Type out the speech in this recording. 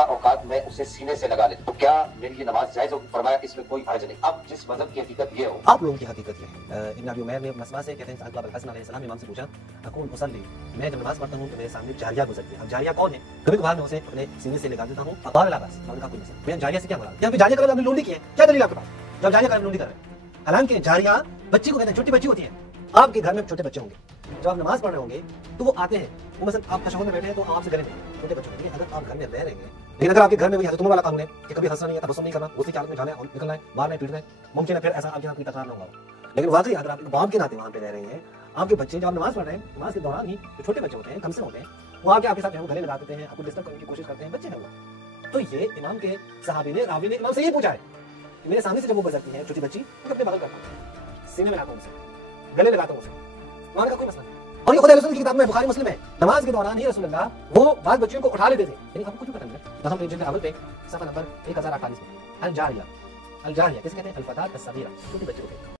बसा औकात में उसे सीने से लगा लेते, तो क्या मेरी ये नमाज जायज होगी? फरमाया इसमें कोई हर्ज नहीं। अब जिस मजहब की हकीकत ये हो, आप लोगों की हकीकत ये है। इब्न अबी उमैर ने मसवा से कहते हैं साहब अल हसन अलैहिस्सलाम इमाम से पूछा, अकून उसल्ली, मैं जब नमाज पढ़ता हूं तो मेरे सामने जारिया गुजरती है। अब जारिया कौन है? कभी कभार मैं उसे अपने सीने से लगा देता हूं। अबार अलाबास, मैंने कहा कोई मसला, मैं जारिया से क्या मुराद? या फिर जारिया कर आपने लूंडी की है, क्या दलील आपके पास? जब जारिया कर लूंडी कर रहे हैं, हालांकि जारिया बच्ची को कहते हैं, छोटी बच्ची होती है। आपके घर में छोटे बच्चे होंगे, जब आप नमाज पढ़ रहे होंगे तो वो आते हैं, वो मतलब आप तशहुद में बैठे हैं तो आपसे करेंगे छोटे बच्चों के लिए। अगर आप घर में रह रहे हैं, लेकिन अगर आपके घर में वही हजरत उमर वाला कानून है कि कभी हंसना नहीं है, तबस्सुम नहीं करना, उसी हालत में जाना है और निकलना है, मारना है, पीटना है, मुमकिन है फिर ऐसा आपके यहाँ कोई तकरार ना होगा। लेकिन वाकई अगर आप बाप के नाते वहाँ पे रह रहे हैं, आपके बच्चे जब आप नमाज पढ़ रहे हैं, नमाज के दौरान ही जो छोटे बच्चे होते हैं, कम से होते हैं, वो आके आपके साथ गले लगा देते हैं, आपको डिस्टर्ब करने की कोशिश करते हैं, बच्चे हैं वो। तो ये इमाम के सहाबी ने, रावी ने इमाम से ये पूछा है कि मेरे सामने से जब वो गुजरती है छोटी बच्ची, तो अपने बगल करता हूँ, सीने में लाता हूँ उसे, गले लगाता हूँ उसे, वहाँ का कोई मसला नहीं। और ये खुद अहले सुन्नत की किताब में बुखारी मुस्लिम है, नमाज के दौरान ही रसूलुल्लाह वो बाल बच्चियों को उठा लेते थे। लेकिन आपको कुछ भी पता नहीं है। दसम पेज अव्वल पे सफा नंबर 1048 में अल जारिया, किसे कहते हैं? अल फतात अस-सगीरा, छोटी बच्ची को कहते हैं।